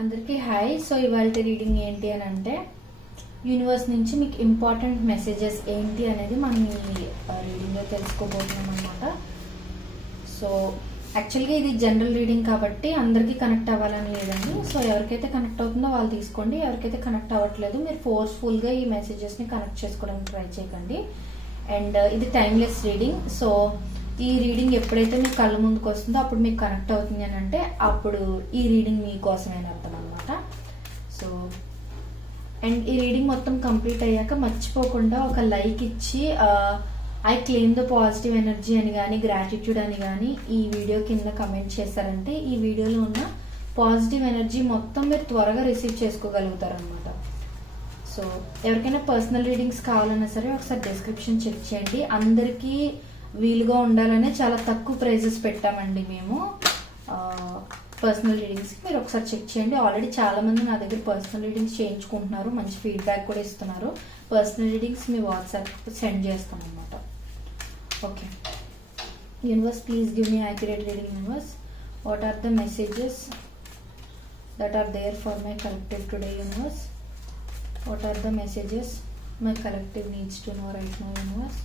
అందరికీ hi. So ఇవాళ reading ఏంటి అని అంటే యూనివర్స్ నుంచి మీకు ఇంపార్టెంట్ మెసేజెస్ ఏంటి అనేది మనం ఈ రీడింగ్లో తెలుసుకోబోతున్నాం అనమాట. సో యాక్చువల్గా ఇది జనరల్ రీడింగ్ కాబట్టి అందరికీ కనెక్ట్ అవ్వాలని లేదండి. సో ఎవరికైతే కనెక్ట్ అవుతుందో వాళ్ళు తీసుకోండి, ఎవరికైతే కనెక్ట్ అవ్వట్లేదు మీరు ఫోర్స్ఫుల్గా ఈ మెసేజెస్ని కనెక్ట్ చేసుకోవడానికి ట్రై చేయకండి. అండ్ ఇది టైమ్లెస్ రీడింగ్. సో ఈ రీడింగ్ ఎప్పుడైతే మీకు కళ్ళ ముందుకు వస్తుందో అప్పుడు మీకు కనెక్ట్ అవుతుంది అని అంటే అప్పుడు ఈ రీడింగ్ మీకోసమే అర్థం అనమాట. సో అండ్ ఈ రీడింగ్ మొత్తం కంప్లీట్ అయ్యాక మర్చిపోకుండా ఒక లైక్ ఇచ్చి I claim the positive energy అని కానీ గ్రాటిట్యూడ్ అని కానీ ఈ వీడియో కింద కమెంట్ చేశారంటే ఈ వీడియోలో ఉన్న పాజిటివ్ ఎనర్జీ మొత్తం మీరు త్వరగా రిసీవ్ చేసుకోగలుగుతారు అనమాట. సో ఎవరికైనా పర్సనల్ రీడింగ్స్ కావాలన్నా సరే ఒకసారి డిస్క్రిప్షన్ చెక్ చేయండి. అందరికీ వీలుగా ఉండాలనే చాలా తక్కువ ప్రైజెస్ పెట్టామండి మేము పర్సనల్ రీడింగ్స్కి. మీరు ఒకసారి చెక్ చేయండి. ఆల్రెడీ చాలా మంది నా దగ్గర పర్సనల్ రీడింగ్స్ చేయించుకుంటున్నారు, మంచి ఫీడ్బ్యాక్ కూడా ఇస్తున్నారు. పర్సనల్ రీడింగ్స్ మీ వాట్సాప్ సెండ్ చేస్తాం అనమాట. Okay universe, please give me accurate reading. Universe, what are the messages that are there for my collective today? Universe, what are the messages my collective needs to know right now? Universe,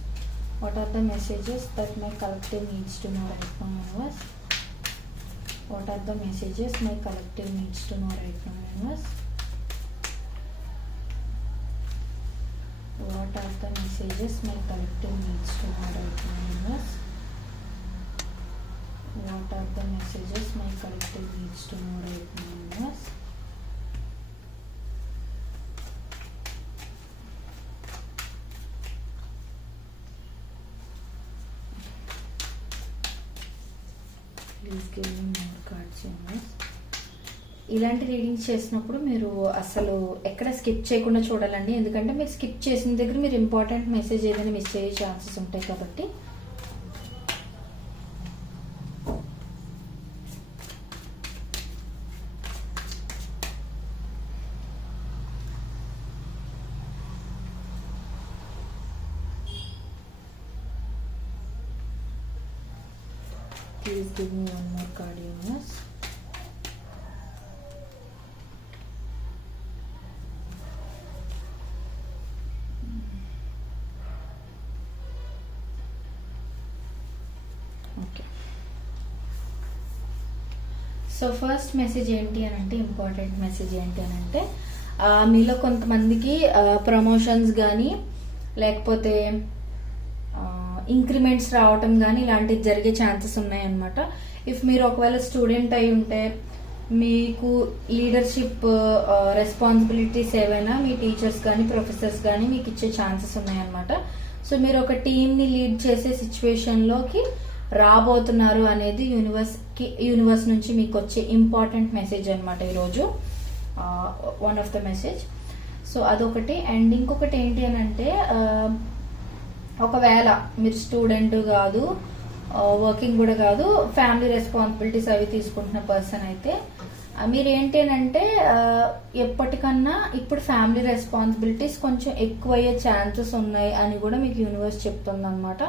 what are the messages that my collective needs to know right now? Universe, what are the messages my collective needs to know right now? Universe, what are the messages my collective needs to know right now? Universe, what are the messages my collective needs to know right now? Universe, please give me more cards. Universe, ఇలాంటి readings చేసినప్పుడు మీరు అసలు ఎక్కడ skip చేయకుండా చూడాలండి. ఎందుకంటే మీరు skip చేసిన దగ్గర మీరు ఇంపార్టెంట్ మెసేజ్ ఏదైనా మిస్ అయ్యే ఛాన్సెస్ ఉంటాయి కాబట్టి. Please give me one more card, universe. Okay. So first message ఏంటి అని అంటే, ఇంపార్టెంట్ మెసేజ్ ఏంటి అని అంటే మీలో కొంతమందికి ప్రమోషన్స్ కానీ లేకపోతే ఇంక్రిమెంట్స్ రావటం కానీ ఇలాంటివి జరిగే ఛాన్సెస్ ఉన్నాయన్నమాట. ఇఫ్ మీరు ఒకవేళ స్టూడెంట్ అయి ఉంటే మీకు లీడర్షిప్ రెస్పాన్సిబిలిటీస్ ఏవైనా మీ టీచర్స్ కానీ ప్రొఫెసర్స్ కానీ మీకు ఇచ్చే ఛాన్సెస్ ఉన్నాయన్నమాట. సో మీరు ఒక టీమ్ని లీడ్ చేసే సిచ్యువేషన్లోకి రాబోతున్నారు అనేది యూనివర్స్ నుంచి మీకు వచ్చే ఇంపార్టెంట్ మెసేజ్ అనమాట ఈరోజు, one of the message. So అదొకటి. అండ్ ఇంకొకటి ఏంటి అని అంటే, ఒకవేళ మీరు స్టూడెంట్ కాదు, వర్కింగ్ కూడా కాదు, ఫ్యామిలీ రెస్పాన్సిబిలిటీస్ అవి తీసుకుంటున్న పర్సన్ అయితే మీరు ఏంటి అని అంటే ఎప్పటికన్నా ఇప్పుడు ఫ్యామిలీ రెస్పాన్సిబిలిటీస్ కొంచెం ఎక్కువయ్యే ఛాన్సెస్ ఉన్నాయి అని కూడా మీకు యూనివర్స్ చెప్తుంది అనమాట.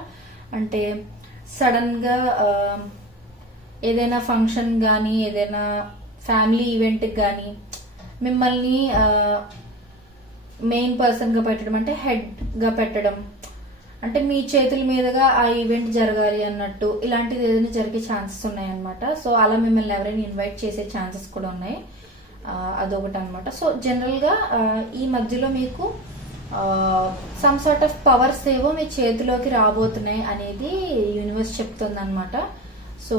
అంటే సడన్గా ఏదైనా ఫంక్షన్ కానీ ఏదైనా ఫ్యామిలీ ఈవెంట్కి కానీ మిమ్మల్ని మెయిన్ పర్సన్గా పెట్టడం, అంటే హెడ్గా పెట్టడం, అంటే మీ చేతుల మీదుగా ఆ ఈవెంట్ జరగాలి అన్నట్టు ఇలాంటిది ఏదైనా జరిగే ఛాన్సెస్ ఉన్నాయన్నమాట. సో అలా మిమ్మల్ని ఎవరైనా ఇన్వైట్ చేసే ఛాన్సెస్ కూడా ఉన్నాయి, అదొకటి అనమాట. సో జనరల్గా ఈ మధ్యలో మీకు సమ్ సార్ట్ ఆఫ్ పవర్స్ ఏవో మీ చేతిలోకి రాబోతున్నాయి అనేది యూనివర్స్ చెప్తుంది అనమాట. సో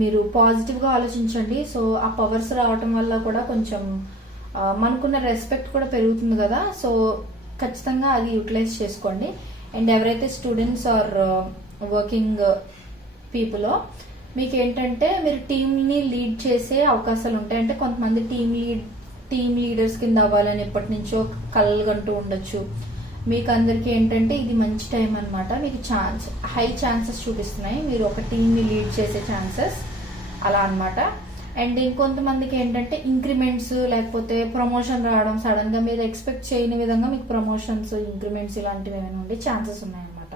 మీరు పాజిటివ్గా ఆలోచించండి. సో ఆ పవర్స్ రావటం వల్ల కూడా కొంచెం మనకున్న రెస్పెక్ట్ కూడా పెరుగుతుంది కదా. సో ఖచ్చితంగా అది యూటిలైజ్ చేసుకోండి. అండ్ ఎవరైతే స్టూడెంట్స్ ఆర్ వర్కింగ్ పీపులో మీకు ఏంటంటే మీరు టీమ్ని లీడ్ చేసే అవకాశాలు ఉంటాయి. అంటే కొంతమంది టీమ్ లీడర్స్ కింద అవ్వాలని ఎప్పటి నుంచో కలలుగంటూ ఉండొచ్చు. మీకు అందరికీ ఏంటంటే ఇది మంచి టైం అనమాట. మీకు హై ఛాన్సెస్ చూపిస్తున్నాయి, మీరు ఒక టీమ్ని లీడ్ చేసే ఛాన్సెస్ అలా అనమాట. అండ్ ఇంకొంతమందికి ఏంటంటే ఇంక్రిమెంట్స్ లేకపోతే ప్రమోషన్ రావడం, సడన్ గా మీరు ఎక్స్పెక్ట్ చేయని విధంగా మీకు ప్రమోషన్స్ ఇంక్రిమెంట్స్ ఇలాంటివి ఏమైనా ఉండే ఛాన్సెస్ ఉన్నాయన్నమాట.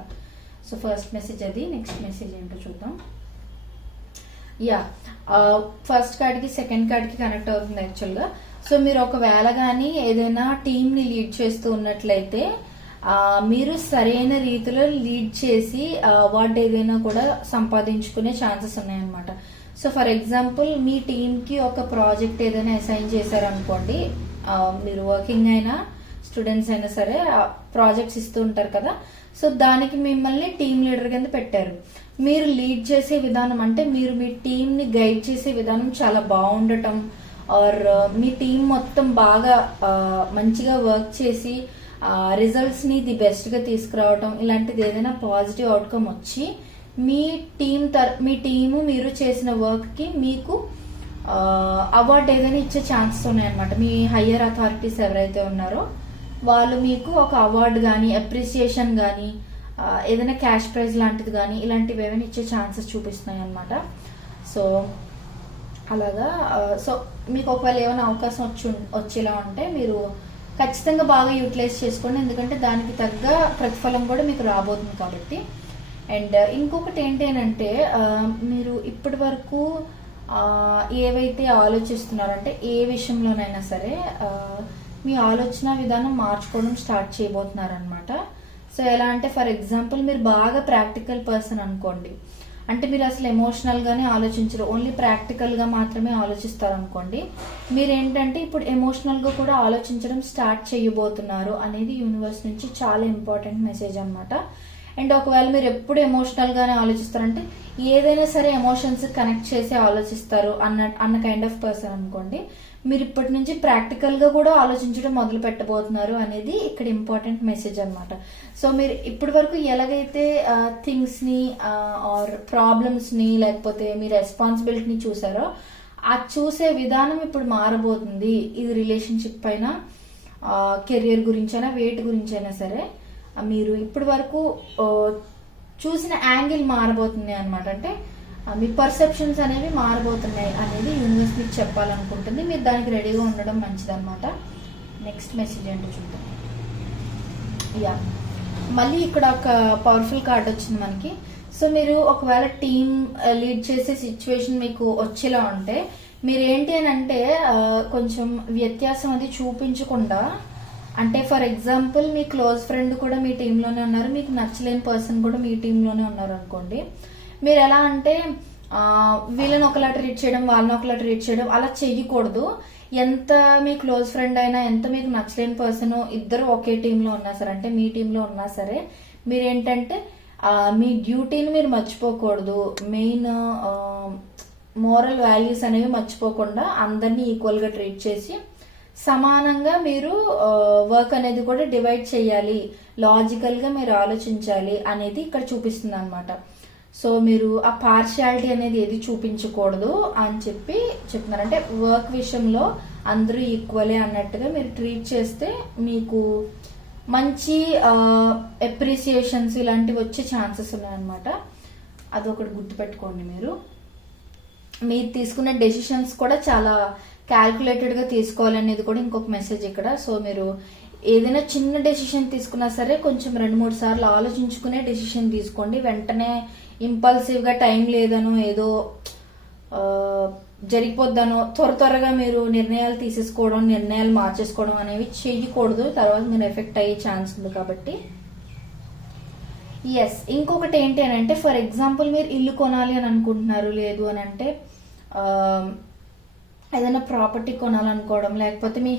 సో ఫస్ట్ మెసేజ్ అది. నెక్స్ట్ మెసేజ్ ఏంటో చూద్దాం. యా, ఫస్ట్ కార్డ్కి సెకండ్ కార్డ్కి కనెక్ట్ అవుతుంది యాక్చువల్గా. సో మీరు ఒకవేళ కానీ ఏదైనా టీంని లీడ్ చేస్తూ ఉన్నట్లయితే మీరు సరైన రీతిలో లీడ్ చేసి అవార్డు ఏదైనా కూడా సంపాదించుకునే ఛాన్సెస్ ఉన్నాయన్నమాట. సో ఫర్ ఎగ్జాంపుల్ మీ టీంకి ఒక ప్రాజెక్ట్ ఏదైనా అసైన్ చేశారనుకోండి, మీరు వర్కింగ్ అయినా స్టూడెంట్స్ అయినా సరే ప్రాజెక్ట్స్ ఇస్తూ ఉంటారు కదా. సో దానికి మిమ్మల్ని టీమ్ లీడర్ కింద పెట్టారు. మీరు లీడ్ చేసే విధానం అంటే మీరు మీ టీంని గైడ్ చేసే విధానం చాలా బాగుండటం, ఆర్ మీ టీం మొత్తం బాగా మంచిగా వర్క్ చేసి రిజల్ట్స్ ని ది బెస్ట్ గా తీసుకురావడం, ఇలాంటిది ఏదైనా పాజిటివ్ అవుట్కమ్ వచ్చి మీ టీము మీరు చేసిన వర్క్ కి మీకు అవార్డు ఏదైనా ఇచ్చే ఛాన్సెస్ ఉన్నాయన్నమాట. మీ హయ్యర్ అథారిటీస్ ఎవరైతే ఉన్నారో వాళ్ళు మీకు ఒక అవార్డు కానీ అప్రిసియేషన్ కానీ ఏదైనా క్యాష్ ప్రైజ్ లాంటిది కానీ ఇలాంటివి ఏమైనా ఇచ్చే ఛాన్సెస్ చూపిస్తున్నాయి అనమాట. సో అలాగా సో మీకు ఒకవేళ ఏమైనా అవకాశం వచ్చేలా ఉంటే మీరు ఖచ్చితంగా బాగా యూటిలైజ్ చేసుకోండి, ఎందుకంటే దానికి తగ్గ ప్రతిఫలం కూడా మీకు రాబోతుంది కాబట్టి. అండ్ ఇంకొకటి ఏంటి అంటే మీరు ఇప్పటి వరకు ఏవైతే ఆలోచిస్తున్నారంటే ఏ విషయంలోనైనా సరే మీ ఆలోచన విధానం మార్చుకోవడం స్టార్ట్ చేయబోతున్నారనమాట. సో ఎలా అంటే ఫర్ ఎగ్జాంపుల్ మీరు బాగా ప్రాక్టికల్ పర్సన్ అనుకోండి, అంటే మీరు అసలు ఎమోషనల్ గానే ఆలోచించరు, ఓన్లీ ప్రాక్టికల్ గా మాత్రమే ఆలోచిస్తారు అనుకోండి. మీరు ఏంటంటే ఇప్పుడు ఎమోషనల్ గా కూడా ఆలోచించడం స్టార్ట్ చేయబోతున్నారు అనేది యూనివర్స్ నుంచి చాలా ఇంపార్టెంట్ మెసేజ్ అనమాట. అండ్ ఒకవేళ మీరు ఎప్పుడు ఎమోషనల్ గానే ఆలోచిస్తారంటే ఏదైనా సరే ఎమోషన్స్ కనెక్ట్ చేసి ఆలోచిస్తారు అన్న కైండ్ ఆఫ్ పర్సన్ అనుకోండి, మీరు ఇప్పటి నుంచి ప్రాక్టికల్ గా కూడా ఆలోచించడం మొదలు పెట్టబోతున్నారు అనేది ఇక్కడ ఇంపార్టెంట్ మెసేజ్ అనమాట. సో మీరు ఇప్పటి వరకు ఎలాగైతే థింగ్స్ ని ఆర్ ప్రాబ్లమ్స్ ని లేకపోతే మీ రెస్పాన్సిబిలిటీని చూసారో ఆ చూసే విధానం ఇప్పుడు మారబోతుంది. ఇది రిలేషన్షిప్ పైన, కెరియర్ గురించైనా వేటి గురించైనా సరే మీరు ఇప్పటి వరకు చూసిన యాంగిల్ మారబోతుంది అనమాట. అంటే మీ పర్సెప్షన్స్ అనేవి మారబోతున్నాయి అనేది యూనివర్స్ మీకు చెప్పాలనుకుంటుంది. మీరు దానికి రెడీగా ఉండడం మంచిదన్నమాట. నెక్స్ట్ మెసేజ్ ఏంటో చూద్దాం. యా, మళ్ళీ ఇక్కడ ఒక పవర్ఫుల్ కార్డ్ వచ్చింది మనకి. సో మీరు ఒకవేళ టీమ్ లీడ్ చేసే సిచ్యువేషన్ మీకు వచ్చేలా ఉంటే మీరు ఏంటి అని అంటే కొంచెం వ్యత్యాసం అది చూపించకుండా, అంటే for example me close friend కూడా మీ టీంలోనే ఉన్నారు, మీకు నచ్చలేని పర్సన్ కూడా మీ టీంలోనే ఉన్నారు అనుకోండి. మీరు ఎలా అంటే వీళ్ళని ఒకలా ట్రీట్ చేయడం, వాళ్ళని ఒకలా ట్రీట్ చేయడం అలా చెయ్యకూడదు. ఎంత మీ క్లోజ్ ఫ్రెండ్ అయినా, ఎంత మీకు నచ్చలేని పర్సన్ ఇద్దరు ఒకే టీంలో ఉన్నా సరే, అంటే మీ టీంలో ఉన్నా సరే మీరేంటంటే మీ డ్యూటీని మీరు మర్చిపోకూడదు. మెయిన్ మోరల్ వాల్యూస్ అనేవి మర్చిపోకుండా అందరినీ ఈక్వల్ గా ట్రీట్ చేసి సమానంగా మీరు వర్క్ అనేది కూడా డివైడ్ చేయాలి, లాజికల్ గా మీరు ఆలోచించాలి అనేది ఇక్కడ చూపిస్తుంది అనమాట. సో మీరు ఆ పార్షియాలిటీ అనేది ఏది చూపించకూడదు అని చెప్పి చెప్తున్నారు. అంటే వర్క్ విషయంలో అందరూ ఈక్వలే అన్నట్టుగా మీరు ట్రీట్ చేస్తే మీకు మంచి అప్రిసియేషన్స్ ఇలాంటివి వచ్చే ఛాన్సెస్ ఉన్నాయన్నమాట. అదొకటి గుర్తుపెట్టుకోండి. మీరు తీసుకునే డెసిషన్స్ కూడా చాలా క్యాల్కులేటెడ్ గా తీసుకోవాలనేది కూడా ఇంకొక మెసేజ్ ఇక్కడ. సో మీరు ఏదైనా చిన్న డెసిషన్ తీసుకున్నా సరే కొంచెం 2-3 సార్లు ఆలోచించుకునే డెసిషన్ తీసుకోండి. వెంటనే ఇంపల్సివ్ గా టైం లేదనో ఏదో జరిగిపోద్దనో త్వరగా మీరు నిర్ణయాలు తీసేసుకోవడం, నిర్ణయాలు మార్చేసుకోవడం అనేవి చేయకూడదు. తర్వాత మీరు ఎఫెక్ట్ అయ్యే ఛాన్స్ ఉంది కాబట్టి. ఎస్, ఇంకొకటి ఏంటి అని అంటే ఫర్ ఎగ్జాంపుల్ మీరు ఇల్లు కొనాలి అని అనుకుంటున్నారు, లేదు అని అంటే ఏదైనా ప్రాపర్టీ కొనాలనుకోవడం, లేకపోతే మీ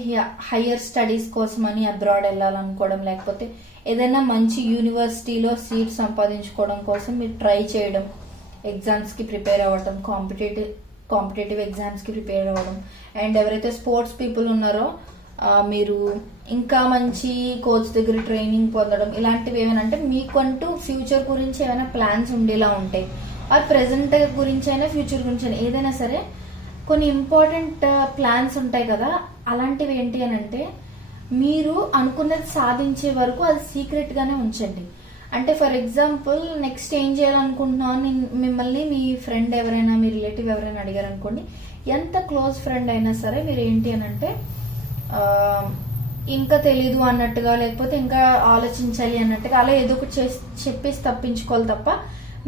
హయ్యర్ స్టడీస్ కోసం అని అబ్రాడ్ వెళ్ళాలనుకోవడం, లేకపోతే ఏదైనా మంచి యూనివర్సిటీలో సీట్ సంపాదించుకోవడం కోసం మీరు ట్రై చేయడం, ఎగ్జామ్స్ కి ప్రిపేర్ అవ్వడం, కాంపిటేటివ్ ఎగ్జామ్స్ కి ప్రిపేర్ అవ్వడం. అండ్ ఎవరైతే స్పోర్ట్స్ పీపుల్ ఉన్నారో మీరు ఇంకా మంచి కోచ్ దగ్గర ట్రైనింగ్ పొందడం, ఇలాంటివి ఏమైనా అంటే మీకంటూ ఫ్యూచర్ గురించి ఏమైనా ప్లాన్స్ ఉండేలా ఉంటాయి. ఆర్ ప్రెసెంట్ గురించి అయినా ఫ్యూచర్ గురించి అయినా ఏదైనా సరే కొన్ని ఇంపార్టెంట్ ప్లాన్స్ ఉంటాయి కదా, అలాంటివి ఏంటి అని అంటే మీరు అనుకున్నది సాధించే వరకు అది సీక్రెట్ గానే ఉంచండి. అంటే ఫర్ ఎగ్జాంపుల్ నెక్స్ట్ ఏం చేయాలనుకుంటున్నాను మిమ్మల్ని మీ ఫ్రెండ్ ఎవరైనా, మీ రిలేటివ్ ఎవరైనా అడిగారు అనుకోండి, ఎంత క్లోజ్ ఫ్రెండ్ అయినా సరే మీరు ఏంటి అని అంటే ఇంకా తెలీదు అన్నట్టుగా, లేకపోతే ఇంకా ఆలోచించాలి అన్నట్టుగా అలా ఏదో ఒకటి చెప్పేసి తప్పించుకోవాలి తప్ప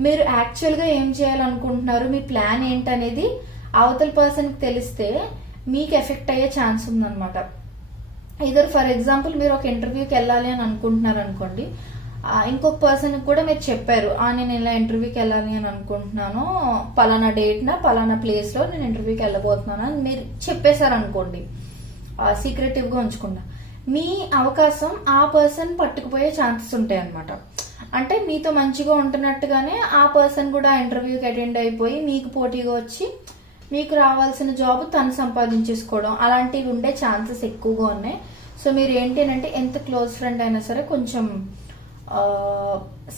మీరు యాక్చువల్గా ఏం చేయాలనుకుంటున్నారు, మీ ప్లాన్ ఏంటనేది అవతల పర్సన్కి తెలిస్తే మీకు ఎఫెక్ట్ అయ్యే ఛాన్స్ ఉందన్నమాట. ఇదర్ ఫర్ ఎగ్జాంపుల్ మీరు ఒక ఇంటర్వ్యూకి వెళ్ళాలి అని అనుకుంటున్నారు అనుకోండి, ఇంకొక పర్సన్కి కూడా మీరు చెప్పారు, నేను ఇలా ఇంటర్వ్యూకి వెళ్ళాలి అని అనుకుంటున్నాను, పలానా డేట్న పలానా ప్లేస్లో నేను ఇంటర్వ్యూకి వెళ్ళబోతున్నాను అని మీరు చెప్పేశారు అనుకోండి, సీక్రెటివ్గా ఉంచకుండా, మీ అవకాశం ఆ పర్సన్ పట్టుకుపోయే ఛాన్సెస్ ఉంటాయి అనమాట. అంటే మీతో మంచిగా ఉంటున్నట్టుగానే ఆ పర్సన్ కూడా ఇంటర్వ్యూకి అటెండ్ అయిపోయి మీకు పోటీగా వచ్చి మీకు రావాల్సిన జాబ్ తను సంపాదించేసుకోవడం అలాంటివి ఉండే ఛాన్సెస్ ఎక్కువగా ఉన్నాయి. సో మీరు ఏంటి అంటే ఎంత క్లోజ్ ఫ్రెండ్ అయినా సరే కొంచెం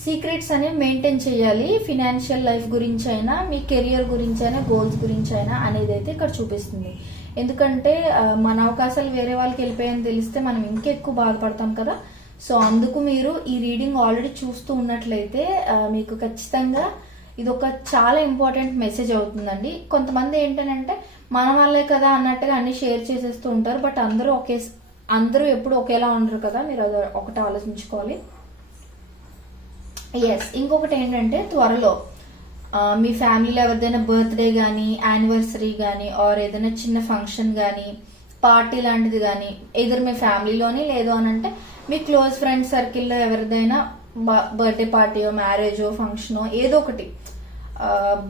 సీక్రెట్స్ అనేవి మెయింటైన్ చేయాలి. ఫినాన్షియల్ లైఫ్ గురించి అయినా, మీ కెరియర్ గురించి అయినా, గోల్స్ గురించి అయినా అనేది అయితే ఇక్కడ చూపిస్తుంది. ఎందుకంటే మన అవకాశాలు వేరే వాళ్ళకి వెళ్ళిపోయాయని తెలిస్తే మనం ఇంకెక్కువ బాధపడతాం కదా. సో అందుకు మీరు ఈ రీడింగ్ ఆల్రెడీ చూస్తూ ఉన్నట్లయితే మీకు ఖచ్చితంగా ఇది ఒక చాలా ఇంపార్టెంట్ మెసేజ్ అవుతుందండి. కొంతమంది ఏంటంటే మన వాళ్ళే కదా అన్నట్టుగా అన్ని షేర్ చేసేస్తూ ఉంటారు, బట్ అందరూ ఎప్పుడు ఒకేలా ఉండరు కదా, మీరు అది ఒకటి ఆలోచించుకోవాలి. ఎస్, ఇంకొకటి ఏంటంటే త్వరలో మీ ఫ్యామిలీలో ఎవరిదైనా బర్త్డే కానీ, యానివర్సరీ కానీ, ఆర్ ఏదైనా చిన్న ఫంక్షన్ కానీ, పార్టీ లాంటిది కానీ, ఎదురు మీ ఫ్యామిలీలోని లేదు అని అంటే మీ క్లోజ్ ఫ్రెండ్ సర్కిల్లో ఎవరిదైనా బర్త్డే పార్టీయో, మ్యారేజో, ఫంక్షనో ఏదో ఒకటి,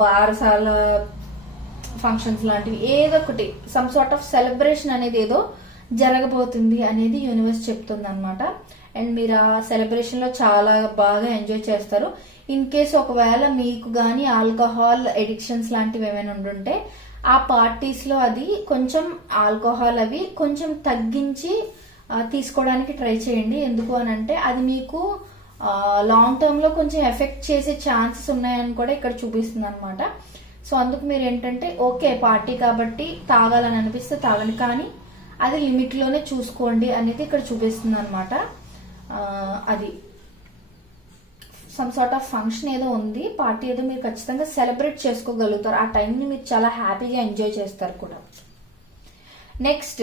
బారసాల ఫంక్షన్స్ లాంటివి ఏదో ఒకటి, సమ్ సార్ట్ ఆఫ్ సెలబ్రేషన్ అనేది ఏదో జరగబోతుంది అనేది యూనివర్స్ చెప్తుంది అనమాట. అండ్ మీరు ఆ సెలబ్రేషన్ లో చాలా బాగా ఎంజాయ్ చేస్తారు. ఇన్ కేస్ ఒకవేళ మీకు కానీ ఆల్కహాల్ ఎడిక్షన్స్ లాంటివి ఏమైనా ఉండుంటే ఆ పార్టీస్ లో అది కొంచెం ఆల్కహాల్ అవి కొంచెం తగ్గించి తీసుకోవడానికి ట్రై చేయండి. ఎందుకు అని అంటే అది మీకు లాంగ్ టర్మ్ లో కొంచెం ఎఫెక్ట్ చేసే ఛాన్సెస్ ఉన్నాయని కూడా ఇక్కడ చూపిస్తుంది అనమాట. సో అందుకు మీరు ఏంటంటే ఓకే పార్టీ కాబట్టి తాగాలని అనిపిస్తే తాగండి, కానీ అది లిమిట్ లోనే చూసుకోండి అనేది ఇక్కడ చూపిస్తుంది అనమాట. అది సమ్ సార్ట్ ఆఫ్ ఫంక్షన్ ఏదో ఉంది, పార్టీ ఏదో మీరు ఖచ్చితంగా సెలబ్రేట్ చేసుకోగలుగుతారు. ఆ టైంని మీరు చాలా హ్యాపీగా ఎంజాయ్ చేస్తారు కూడా. నెక్స్ట్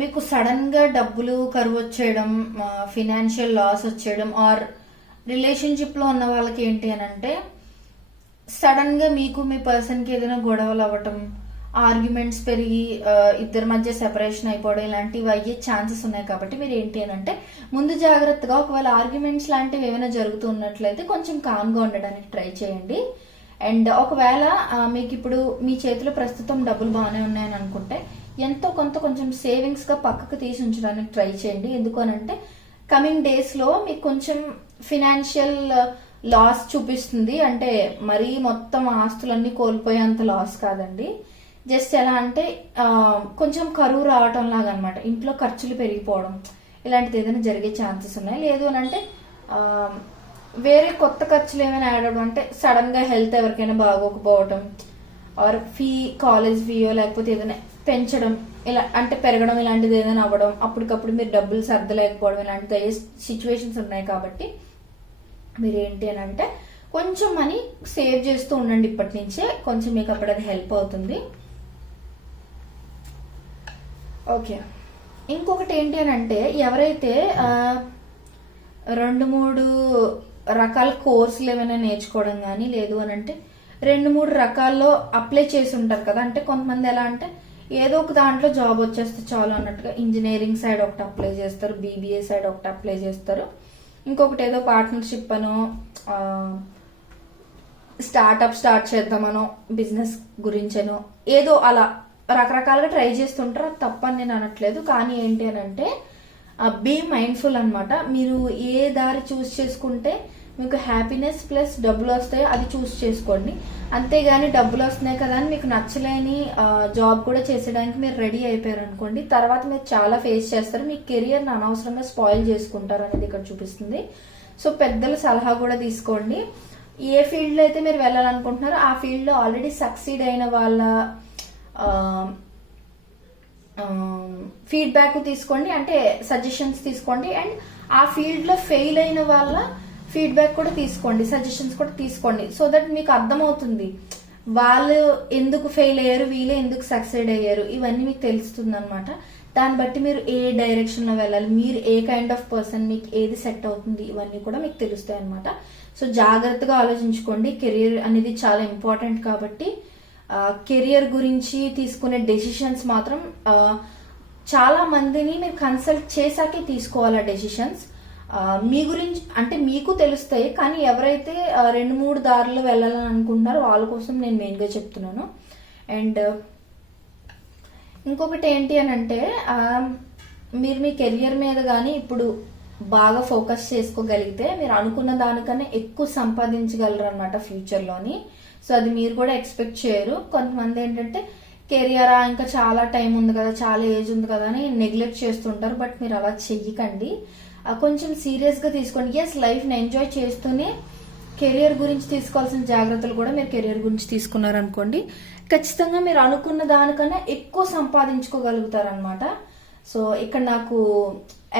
మీకు సడన్ గా డబ్బులు కరువు వచ్చేయడం, ఫినాన్షియల్ లాస్ వచ్చేయడం, ఆర్ రిలేషన్షిప్ లో ఉన్న వాళ్ళకి ఏంటి అని అంటే సడన్ గా మీకు మీ పర్సన్ కి ఏదైనా గొడవలు అవ్వటం, ఆర్గ్యుమెంట్స్ పెరిగి ఇద్దరి మధ్య సెపరేషన్ అయిపోవడం ఇలాంటివి అయ్యే ఛాన్సెస్ ఉన్నాయి. కాబట్టి మీరు ఏంటి అని అంటే ముందు జాగ్రత్తగా ఒకవేళ ఆర్గ్యుమెంట్స్ లాంటివి ఏమైనా జరుగుతున్నట్లయితే కొంచెం కామ్గా ఉండడానికి ట్రై చేయండి. అండ్ ఒకవేళ మీకు ఇప్పుడు మీ చేతిలో ప్రస్తుతం డబ్బులు బాగానే ఉన్నాయని అనుకుంటే ఎంతో కొంచెం సేవింగ్స్ గా పక్కకు తీసి ఉంచడానికి ట్రై చేయండి. ఎందుకు అనంటే కమింగ్ డేస్ లో మీకు కొంచెం ఫినాన్షియల్ లాస్ చూపిస్తుంది. అంటే మరీ మొత్తం ఆస్తులన్నీ కోల్పోయేంత లాస్ కాదండి, జస్ట్ ఎలా అంటే కొంచెం కరువు రావటం లాగా అనమాట. ఇంట్లో ఖర్చులు పెరిగిపోవడం ఇలాంటిది ఏదైనా జరిగే ఛాన్సెస్ ఉన్నాయి. లేదు అని అంటే వేరే కొత్త ఖర్చులు ఏమైనా యాడ్ అవ్వడం, అంటే సడన్ గా హెల్త్ ఎవరికైనా బాగోకపోవడం, ఆర్ కాలేజ్ ఫీయో లేకపోతే ఏదైనా పెంచడం ఇలా అంటే పెరగడం ఇలాంటిది ఏదైనా అవ్వడం, అప్పటికప్పుడు మీరు డబ్బులు సర్దలేకపోవడం ఇలాంటిది అయ్యే సిచ్యువేషన్స్ ఉన్నాయి. కాబట్టి మీరు ఏంటి అని అంటే కొంచెం మనీ సేవ్ చేస్తూ ఉండండి ఇప్పటి నుంచే, కొంచెం మీకు అప్పుడు అది హెల్ప్ అవుతుంది. ఓకే, ఇంకొకటి ఏంటి అని అంటే ఎవరైతే 2-3 రకాల కోర్సులు ఏమైనా నేర్చుకోవడం కానీ, లేదు అని అంటే 2-3 రకాల్లో అప్లై చేసి ఉంటారు కదా. అంటే కొంతమంది ఎలా అంటే ఏదో ఒక దాంట్లో జాబ్ వచ్చేస్తే చాలు అన్నట్టుగా ఇంజనీరింగ్ సైడ్ ఒకటి అప్లై చేస్తారు, బీబీఏ సైడ్ ఒకటి అప్లై చేస్తారు, ఇంకొకటి ఏదో పార్ట్నర్షిప్ అనో స్టార్ట్అప్ స్టార్ట్ చేద్దామనో బిజినెస్ గురించనో ఏదో అలా రకరకాలుగా ట్రై చేస్తుంటారు. అది తప్పని నేను అనట్లేదు, కానీ ఏంటి అని అంటే బీ మైండ్ఫుల్ అనమాట. మీరు ఏ దారి చూస్ చేసుకుంటే మీకు హ్యాపీనెస్ ప్లస్ డబ్బులు వస్తాయో అది చూస్ చేసుకోండి. అంతేగాని డబ్బులు వస్తున్నాయి కదా అని మీకు నచ్చలేని జాబ్ కూడా చేసేయడానికి మీరు రెడీ అయిపోయారు అనుకోండి, తర్వాత మీరు చాలా ఫేస్ చేస్తారు, మీ కెరియర్ని అనవసరంగా స్పాయిల్ చేసుకుంటారు అనేది ఇక్కడ చూపిస్తుంది. సో పెద్దల సలహా కూడా తీసుకోండి. ఏ ఫీల్డ్ లో అయితే మీరు వెళ్ళాలనుకుంటున్నారో ఆ ఫీల్డ్ లో ఆల్రెడీ సక్సీడ్ అయిన వాళ్ళ ఫీడ్బ్యాక్ తీసుకోండి, అంటే సజెషన్స్ తీసుకోండి. అండ్ ఆ ఫీల్డ్ లో ఫెయిల్ అయిన వాళ్ళ ఫీడ్బ్యాక్ కూడా తీసుకోండి, సజెషన్స్ కూడా తీసుకోండి. సో దట్ మీకు అర్థమవుతుంది వాళ్ళు ఎందుకు ఫెయిల్ అయ్యారు, వీళ్ళు ఎందుకు సక్సెడ్ అయ్యారు, ఇవన్నీ మీకు తెలుస్తుంది అనమాట. దాన్ని బట్టి మీరు ఏ డైరెక్షన్ లో వెళ్ళాలి, మీరు ఏ కైండ్ ఆఫ్ పర్సన్, మీకు ఏది సెట్ అవుతుంది, ఇవన్నీ కూడా మీకు తెలుస్తాయి అనమాట. సో జాగ్రత్తగా ఆలోచించుకోండి. కెరియర్ అనేది చాలా ఇంపార్టెంట్ కాబట్టి కెరియర్ గురించి తీసుకునే డెసిషన్స్ మాత్రం చాలా మందిని మీరు కన్సల్ట్ చేశాకే తీసుకోవాలి ఆ డెసిషన్స్. మీ గురించి అంటే మీకు తెలుస్తాయి, కానీ ఎవరైతే 2-3 దారులు వెళ్ళాలని అనుకుంటున్నారో వాళ్ళ కోసం నేను మెయిన్గా చెప్తున్నాను. అండ్ ఇంకొకటి ఏంటి అని అంటే మీరు మీ కెరియర్ మీద కానీ ఇప్పుడు బాగా ఫోకస్ చేసుకోగలిగితే మీరు అనుకున్న దానికన్నా ఎక్కువ సంపాదించగలరు అనమాట ఫ్యూచర్లోని. సో అది మీరు కూడా ఎక్స్పెక్ట్ చేయరు. కొంతమంది ఏంటంటే కెరియర్ ఇంకా చాలా టైం ఉంది కదా, చాలా ఏజ్ ఉంది కదా అని నెగ్లెక్ట్ చేస్తుంటారు. బట్ మీరు అలా చెయ్యకండి, కొంచెం సీరియస్గా తీసుకోండి. ఎస్, లైఫ్ని ఎంజాయ్ చేస్తూనే కెరియర్ గురించి తీసుకోవాల్సిన జాగ్రత్తలు కూడా మీరు కెరియర్ గురించి తీసుకున్నారనుకోండి, ఖచ్చితంగా మీరు అనుకున్న దానికన్నా ఎక్కువ సంపాదించుకోగలుగుతారు అనమాట. సో ఇక్కడ నాకు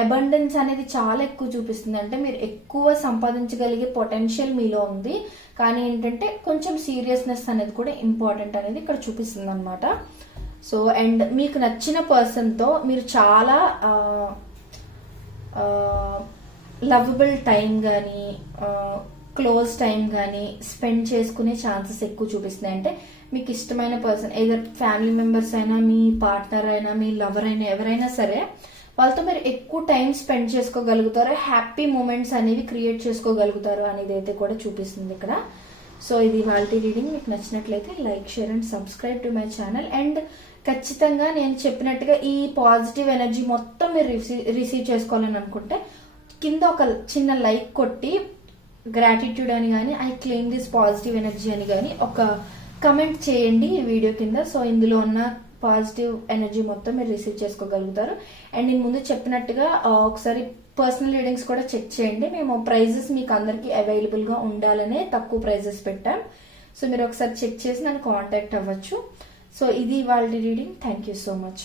అబండెన్స్ అనేది చాలా ఎక్కువ చూపిస్తుంది. అంటే మీరు ఎక్కువ సంపాదించగలిగే పొటెన్షియల్ మీలో ఉంది, కానీ ఏంటంటే కొంచెం సీరియస్నెస్ అనేది కూడా ఇంపార్టెంట్ అనేది ఇక్కడ చూపిస్తుంది అనమాట. సో అండ్ మీకు నచ్చిన పర్సన్తో మీరు చాలా లవబుల్ టైం కానీ క్లోజ్ టైం కానీ స్పెండ్ చేసుకునే ఛాన్సెస్ ఎక్కువ చూపిస్తున్నాయి. అంటే మీకు ఇష్టమైన పర్సన్, ఏదర్ ఫ్యామిలీ మెంబర్స్ అయినా, మీ పార్ట్నర్ అయినా, మీ లవర్ అయినా, ఎవరైనా సరే వాళ్ళతో మీరు ఎక్కువ టైం స్పెండ్ చేసుకోగలుగుతారు, హ్యాపీ మూమెంట్స్ అనేవి క్రియేట్ చేసుకోగలుగుతారు అనేది అయితే కూడా చూపిస్తుంది ఇక్కడ. సో ఇది వాళ్ళ రీడింగ్. మీకు నచ్చినట్లయితే like, share and subscribe to my channel. And ఖచ్చితంగా నేను చెప్పినట్టుగా ఈ పాజిటివ్ ఎనర్జీ మొత్తం మీరు రిసీవ్ చేసుకోవాలని అనుకుంటే కింద ఒక చిన్న లైక్ కొట్టి గ్రాటిట్యూడ్ అని కానీ, I claim this positive energy అని కానీ ఒక కమెంట్ చేయండి ఈ వీడియో కింద. సో ఇందులో ఉన్న పాజిటివ్ ఎనర్జీ మొత్తం మీరు రిసీవ్ చేసుకోగలుగుతారు. అండ్ నేను ముందు చెప్పినట్టుగా ఒకసారి పర్సనల్ రీడింగ్స్ కూడా చెక్ చేయండి. మేము ప్రైజెస్ మీకు అందరికీ అవైలబుల్గా ఉండాలనే తక్కువ ప్రైజెస్ పెట్టాం. సో మీరు ఒకసారి చెక్ చేసి నన్ను కాంటాక్ట్ అవ్వచ్చు. సో ఇది వాళ్ళ reading. Thank you so much.